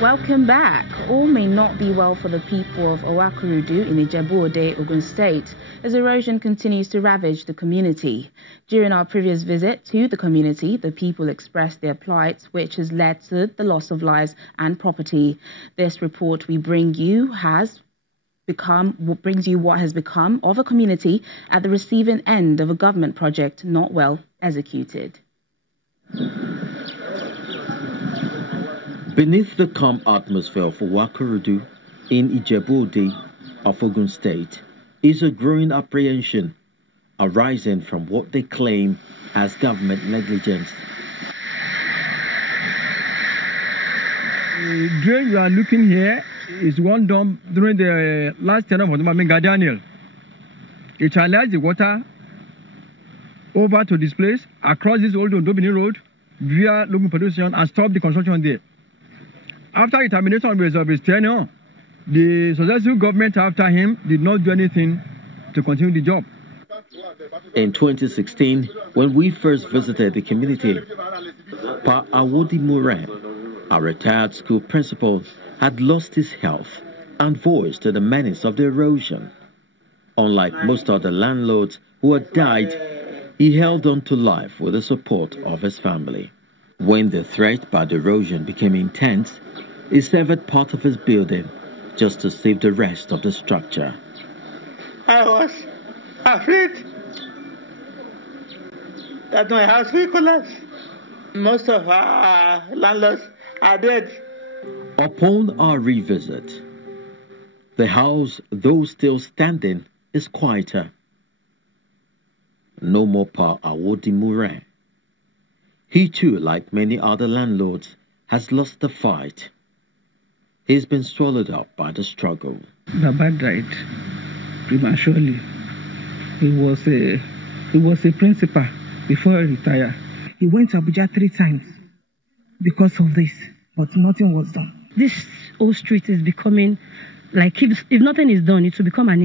Welcome back. All may not be well for the people of Owakurudu in Ijebu-Ode, Ogun State, as erosion continues to ravage the community. During our previous visit to the community, the people expressed their plight, which has led to the loss of lives and property. This report we bring you brings you what has become of a community at the receiving end of a government project not well executed. Beneath the calm atmosphere of Owakurudu in Ijebu-Ode of Ogun State is a growing apprehension arising from what they claim as government negligence. The drain you are looking here is one done during the last tenure of Mamenga Daniel. It channelized the water over to this place, across this old Dobini Road, via local production, and stop the construction there. After the termination of his tenure, the successive government after him did not do anything to continue the job. In 2016, when we first visited the community, Pa Awodi Mure, a retired school principal, had lost his health and voice to the menace of the erosion. Unlike most other landlords who had died, he held on to life with the support of his family. When the threat by the erosion became intense, he severed part of his building just to save the rest of the structure. I was afraid that my house will collapse. Most of our landlords are dead. Upon our revisit, the house, though still standing, is quieter. No more Pa Awodi Mure. He too, like many other landlords, has lost the fight. He's been swallowed up by the struggle. Baba died prematurely. He was a principal before he retired. He went to Abuja 3 times because of this, but nothing was done. This old street is becoming, like, if nothing is done, it will become an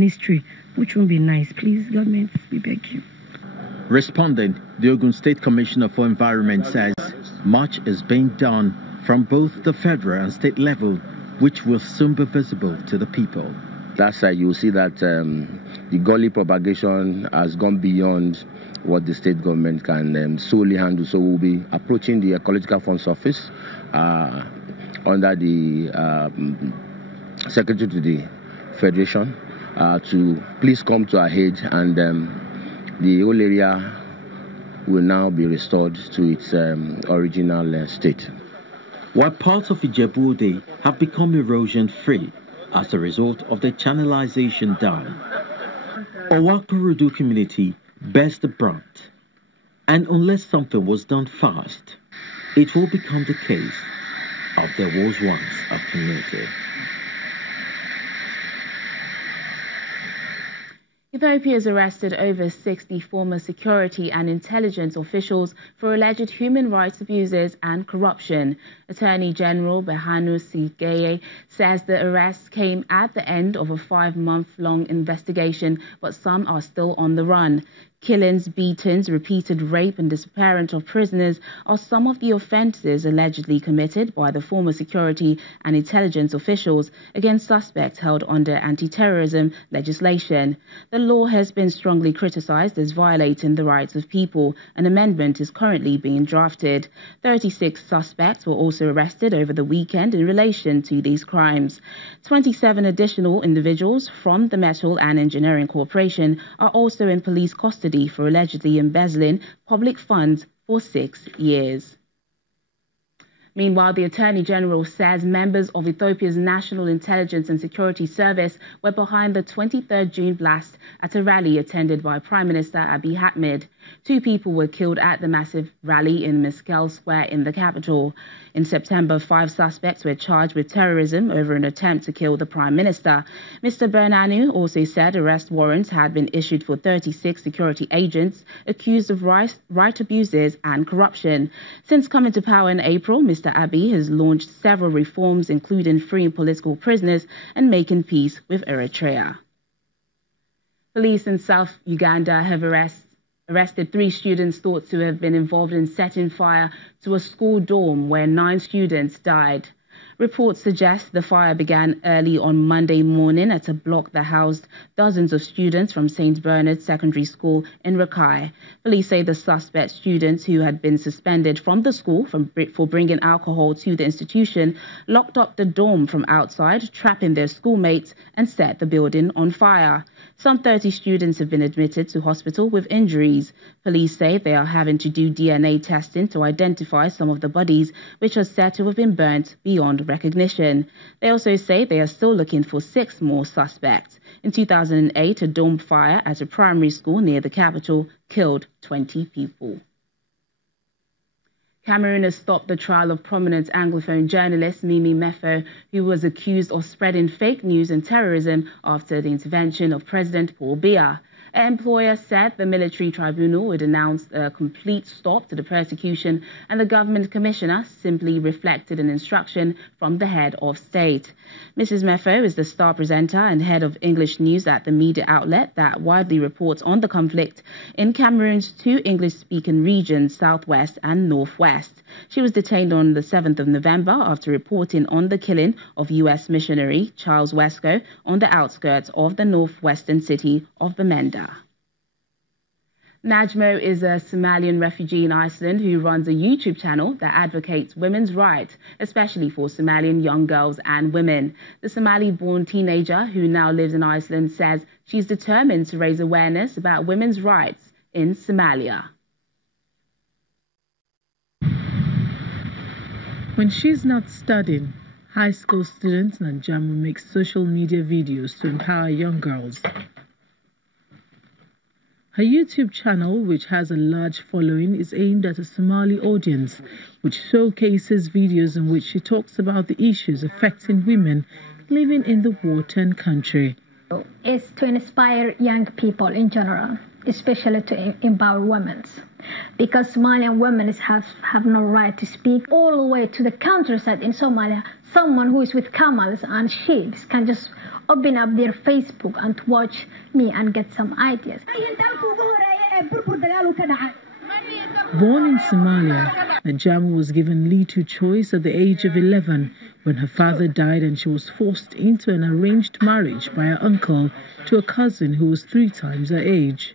history, which won't be nice. Please, government, we beg you. Responding, the Ogun State Commissioner for Environment says much is being done from both the federal and state level, which will soon be visible to the people. That side, you will see that the gully propagation has gone beyond what the state government can solely handle. So we'll be approaching the Ecological Funds Office under the Secretary to the Federation to please come to our aid, and the whole area will now be restored to its original state. While parts of Ijebu-Ode have become erosion-free as a result of the channelization dam, Owakurudu community bears the brunt, and unless something was done fast, it will become the case of there was once a community. Ethiopia has arrested over 60 former security and intelligence officials for alleged human rights abuses and corruption. Attorney General Berhanu Sigeye says the arrests came at the end of a 5-month-long investigation, but some are still on the run. Killings, beatings, repeated rape and disappearance of prisoners are some of the offences allegedly committed by the former security and intelligence officials against suspects held under anti-terrorism legislation. The law has been strongly criticised as violating the rights of people. An amendment is currently being drafted. 36 suspects were also arrested over the weekend in relation to these crimes. 27 additional individuals from the Metal and Engineering Corporation are also in police custody for allegedly embezzling public funds for 6 years. Meanwhile, the Attorney General says members of Ethiopia's National Intelligence and Security Service were behind the 23rd June blast at a rally attended by Prime Minister Abiy Ahmed. 2 people were killed at the massive rally in Meskel Square in the capital. In September, 5 suspects were charged with terrorism over an attempt to kill the Prime Minister. Mr. Berhanu also said arrest warrants had been issued for 36 security agents accused of right abuses and corruption. Since coming to power in April, Mr. Abiy has launched several reforms, including freeing political prisoners and making peace with Eritrea. Police in South Uganda have arrested 3 students thought to have been involved in setting fire to a school dorm where 9 students died. Reports suggest the fire began early on Monday morning at a block that housed dozens of students from St. Bernard's Secondary School in Refugee. Police say the suspect students, who had been suspended from the school for bringing alcohol to the institution, locked up the dorm from outside, trapping their schoolmates, and set the building on fire. Some 30 students have been admitted to hospital with injuries. Police say they are having to do DNA testing to identify some of the bodies, which are said to have been burnt beyond recognition. They also say they are still looking for 6 more suspects. In 2008, a dorm fire at a primary school near the capital killed 20 people. Cameroon has stopped the trial of prominent Anglophone journalist Mimi Mefo, who was accused of spreading fake news and terrorism after the intervention of President Paul Biya. An employer said the military tribunal would announce a complete stop to the persecution, and the government commissioner simply reflected an instruction from the head of state. Mrs. Mefo is the star presenter and head of English news at the media outlet that widely reports on the conflict in Cameroon's 2 English-speaking regions, Southwest and Northwest. She was detained on the 7th of November after reporting on the killing of U.S. missionary Charles Wesco on the outskirts of the northwestern city of Bamenda. Najmo is a Somalian refugee in Iceland who runs a YouTube channel that advocates women's rights, especially for Somalian young girls and women. The Somali-born teenager, who now lives in Iceland, says she's determined to raise awareness about women's rights in Somalia. When she's not studying, high school students Najmo makes social media videos to empower young girls. Her YouTube channel, which has a large following, is aimed at a Somali audience, which showcases videos in which she talks about the issues affecting women living in the war-torn country. It's to inspire young people in general, especially to empower women. Because Somalian women have no right to speak. All the way to the countryside in Somalia, someone who is with camels and sheep can just open up their Facebook and watch me and get some ideas. Born in Somalia, Najmo was given legal choice at the age of 11 when her father died and she was forced into an arranged marriage by her uncle to a cousin who was 3 times her age.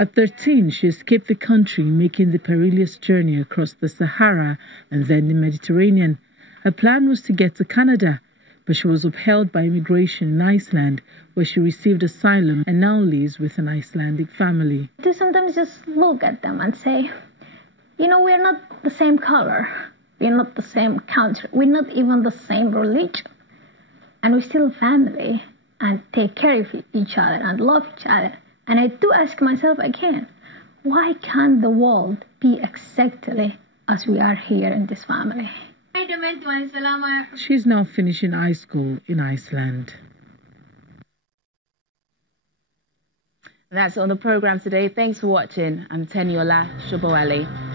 At 13, she escaped the country, making the perilous journey across the Sahara and then the Mediterranean. Her plan was to get to Canada, but she was upheld by immigration in Iceland, where she received asylum and now lives with an Icelandic family. To sometimes just look at them and say, you know, we're not the same color, we're not the same country, we're not even the same religion, and we're still family and take care of each other and love each other. And I do ask myself again, why can't the world be exactly as we are here in this family? She's now finishing high school in Iceland. That's on the program today. Thanks for watching. I'm Teniola Shobowale.